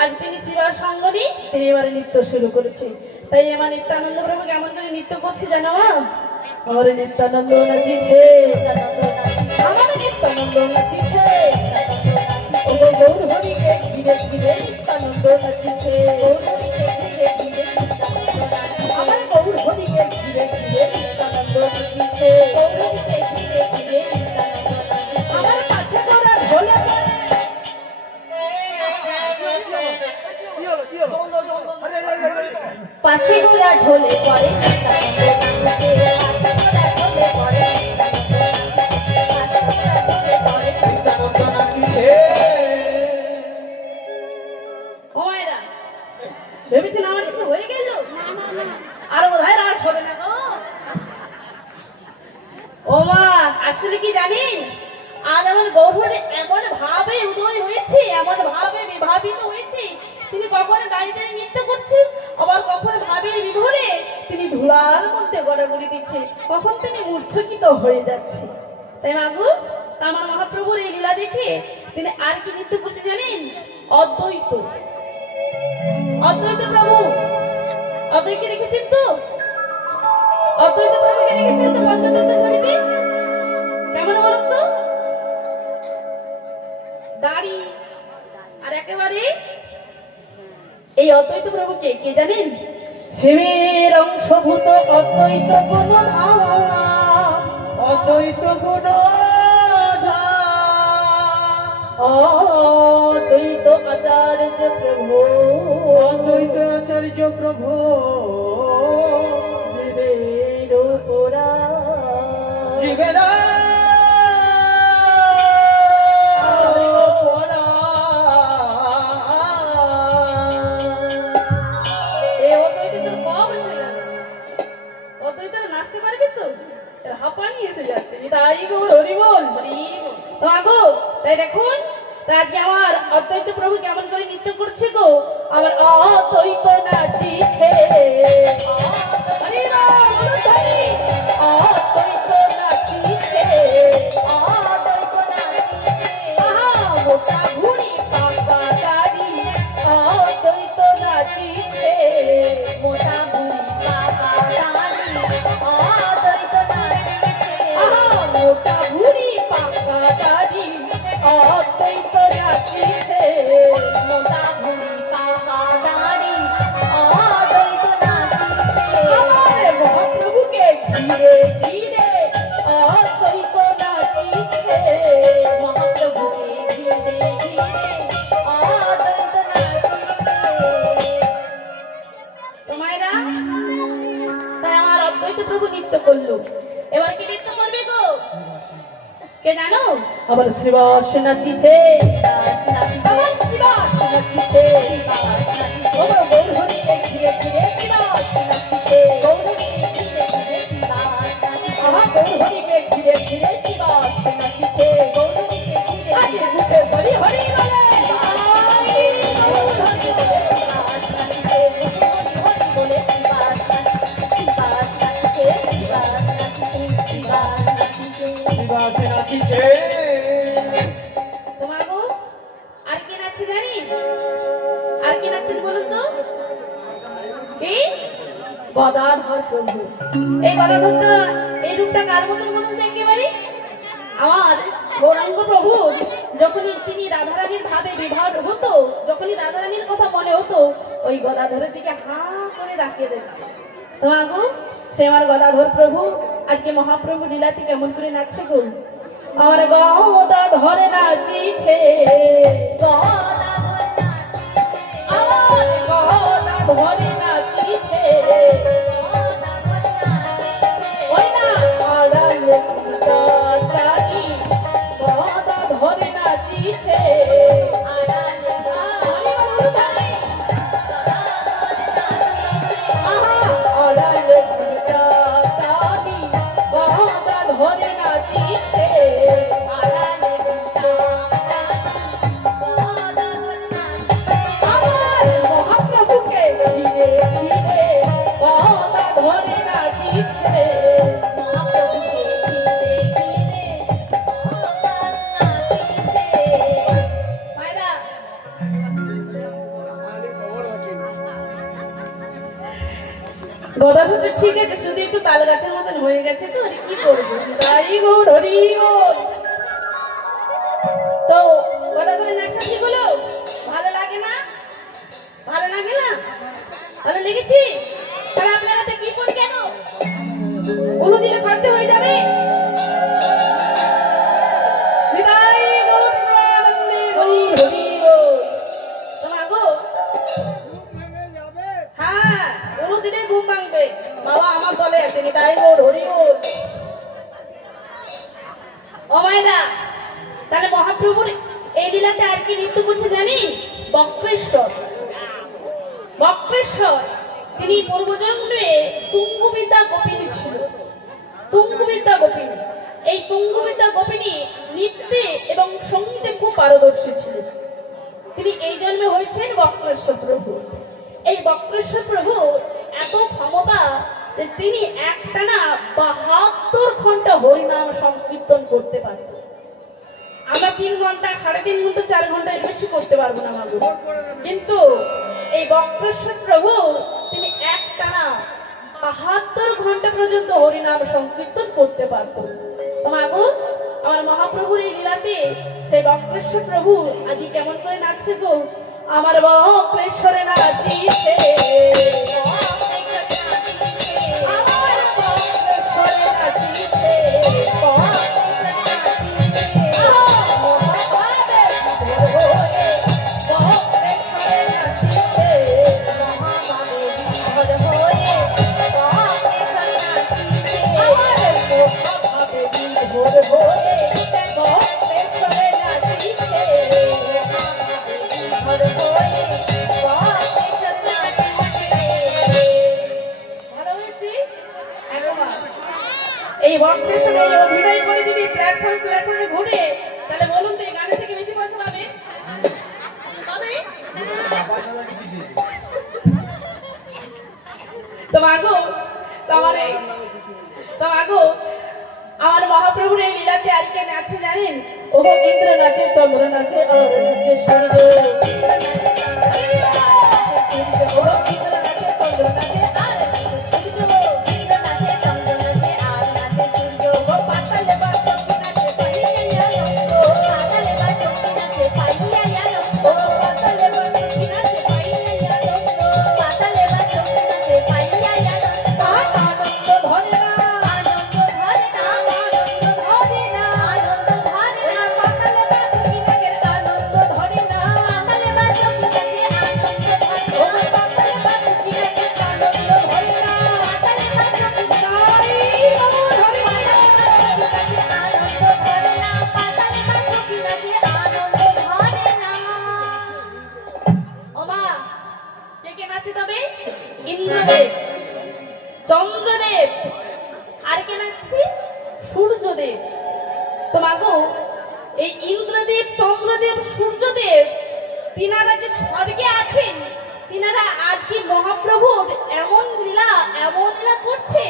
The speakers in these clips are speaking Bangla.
আজ তিনি শিবার সঙ্গ নিয়ে তিনি এবারে নৃত্য শুরু করেছে। তাই আমার নিত্যানন্দ প্রভু কেমন করে নৃত্য করছে জানো? আমার নিত্যানন্দ নাচিছে, আমার নিত্যানন্দ নাচিছে, গৌর হরিকে ধীরে ধীরে নিত্যানন্দ নাচিছে, আমার গৌর হরিকে ধীরে ধীরে নিত্যানন্দ নাচিছে, আমার কাছে তোরা ঢোলে পাছে গোরা ঢোলে পড়ে ভেবেছেন আমার কিছু হয়ে গেল? আর বোধহয় রাগ হবে না গো। ও মা, আসলে কি জানেন, আজ আমার গৌরহরি এমন ভাবে উদয় হয়েছে, এমন ভাবে বিভাবিত হয়েছে, তিনি কখনো গাড়িতে নৃত্য করছে, আবার কখনো ভাবের বিভোরে তিনি ধুলার মধ্যে গড়াগড়ি দিচ্ছে, কখন তিনি মূর্ছকিত হয়ে যাচ্ছে। তাই মাগু, আমার মহাপ্রভুর এই লীলা দেখে তিনি আর কি নৃত্য করছে জানেন? অদ্বৈত। অদ্বৈত প্রভু, অদ্বৈতকে দেখেছেন তো? অদ্বৈত প্রভুকে দেখেছেন তো পঞ্চতন্ত্র ছবিতে? কেমন বলুন তো? দাড়ি আর একেবারে এই অদ্বৈত প্রভুকে কে জানেন? শিবের অংশভূত অদ্বৈত গুণধাম, অদ্বৈত গুণধাম, অদ্বৈত আচার্য প্রভু, অদ্বৈত আচার্য প্রভু, জীবের উপরা জীবেরা দেখুন, আজকে আমার অদ্বৈত প্রভু কেমন করে নৃত্য করছে গো। আমার অদ্বৈত নাচিছে, অদ্বৈত নাচিছে, মোটা ঘুড়ি পাকা দাড়ি, অদ্বৈত নাচিছে, মোটা ঘুড়ি পাকা দাড়ি, অদ্বৈত নাচিছে, মোটা ঘুড়ি পাকা দাড়ি, অদ্বৈত নাচিছে, মোটা ঘুড়ি পাকা দাড়ি, অদ্বৈত নাচিছে, আমার মহাপ্রভুকে ঘিরে ঘিরে অদ্বৈত নাচিছে, মহাপ্রভুকে ঘিরে ঘিরে অদ্বৈত নাচিছে। তোমায়রা, তাই আমার অদ্বৈত প্রভু নৃত্য করলো। এবার কি নৃত্য করবে গো? কে জানো? আমার শ্রীবাস নাচিছে, আমার শ্রীবাস নাচিছে, আমার গৌরহরিকে ঘিরে ঘিরে শ্রীবাস নাচিছে, আমার গৌরহরিকে ঘিরে ঘিরে শ্রীবাস নাচিছে, আজ বুকে হরি হরি বলে তোমার গো। আর কে নাচছে জানি? আর কে নাচছে বলুন তো? কি? গদাধর প্রভু। এই গদাধরটা, এই রূপটা কার মতন বলুন তো একেবারে? আমার গৌরাঙ্গ প্রভু যখনই তিনি রাধারানীর ভাবে বিবাহ হতো, যখনই রাধারানীর কথা মনে হতো, ওই গদাধরের দিকে হা করে তাকিয়ে দেখছে। তোমার গো, সে আমার গদাধর প্রভু আজকে মহাপ্রভু লীলাতে কেমন করে নাচছে গো। আমার গদা ধরে নাচিছে, আমার গদা ধরে নাচিছে, ওই না আড়ালে চাকি গদা ধরে নাচিছে, আড়ালে চাকি গদা ধরে নাচিছে, আড়ালে গদা ঘুরটা ঠিক আছে, শুধু একটু তাল গাছের মতন হয়ে গেছে তো, আরে কি করবো। তাই গৌর হরি গৌর। তো গদা ঘুরে নাচটা ঠিক হলো? ভালো লাগে না? ভালো লাগে না? ভালো লেগেছি? তাহলে আপনারা তো কি করে কেন? অনুদিনে খরচা হয়ে যাবে। বিদায় গৌর প্রেমানন্দে হরি হরি গৌর। তোমা গো, হ্যাঁ অনুদিনে ঘুম ভাঙবে। বাবা আমার দলে আছে, বিদায় গৌর হরি গৌর। ও মায়েরা, তাহলে মহাপ্রভুর এই লীলাতে আর কি নৃত্য করছে জানি? বক্রেশ্বর। বক্রেশ্বর তিনি পূর্বজন্মে তুঙ্গবিদ্যা গোপিনী ছিল। তুঙ্গবিদ্যা গোপিনী, এই তুঙ্গবিদ্যা গোপিনী নৃত্যে এবং সঙ্গীতে খুব পারদর্শী ছিল। তিনি এই জন্মে হয়েছেন বক্রেশ্বর প্রভু। এই বক্রেশ্বর প্রভু এত ক্ষমতা যে তিনি একটানা ৭২ ঘন্টা হরিনাম সংকীর্তন করতে পারেন। আমরা ৩ ঘন্টা, ৩.৫ ঘন্টা, ৪ ঘন্টা এর বেশি করতে পারবো না মাগো। কিন্তু এই বক্রেশ্বর প্রভু তিনি একটানা ৭২ ঘন্টা পর্যন্ত হরিনাম সংকীর্তন করতে পারত। মাগো, আমার মহাপ্রভুর এই লীলাতে সেই বক্রেশ্বর প্রভু আজকে কেমন করে নাচছে গো। আমার বক্রেশ্বরে নাচিছে, আমার বক্রেশ্বরে নাচিছে, এই বক্রেশ্বরে অভিনয় করে যদি প্ল্যাটফর্মে ঘুরে, তাহলে বলুন তো এই গানের থেকে বেশি পয়সা পাবে? পাবে? তো মাগো, আমার মহাপ্রভুর এই লীলাতে আর কে নাচে জানেন? ও ইন্দ্র নাচে, চন্দ্র নাচে, আর নাচে সূর্য। ইন্দ্রদেব, চন্দ্রদেব, আর কে নাচছে? সূর্যদেব। তো মাগো, এই ইন্দ্রদেব, চন্দ্রদেব, সূর্যদেব তিনারা যে স্বর্গে আছেন, তিনারা আজকে মহাপ্রভুর এমন লীলা করছে,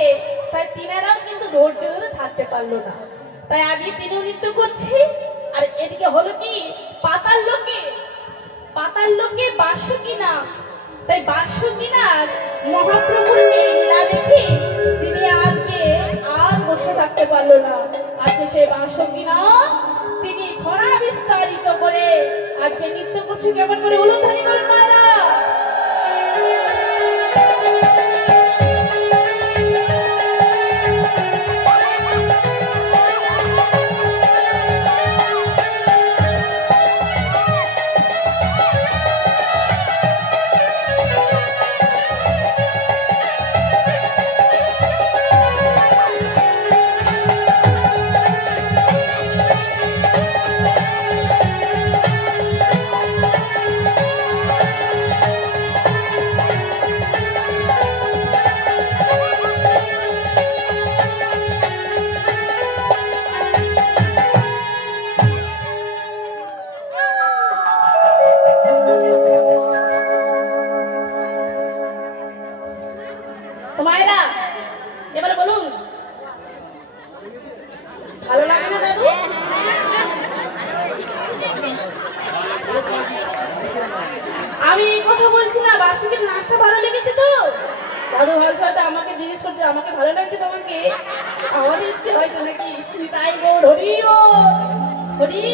তাই তিনারাও কিন্তু ধৈর্য ধরে থাকতে পারলো না। তাই আজকে তিনি নৃত্য করছে। আর এদিকে হলো কি, পাতাল লোকে বাসুকিনা। তাই বাসুকিনার মহাপ্রভুর এই লীলা দেখে তিনি আজকে আর বসে থাকতে পারলো না। আজকে সেই বাসুকিনা তিনি খরা বিস্তারিত করে আজকে নৃত্য করছে। কেমন করে উলুধ্বনি করে মায়েরা? মায়েরা এবারে বলুন, ভালো লাগে না দাদু? আমি এই কথা বলছি না, বাসুকির নাচটা ভালো লেগেছে তো? দাদু ভাই হয়তো আমাকে জিজ্ঞেস করছে আমাকে ভালো লাগছে তোমাকে, আমার ইচ্ছে হয়তো নাকি তাই গো হরি ও হরি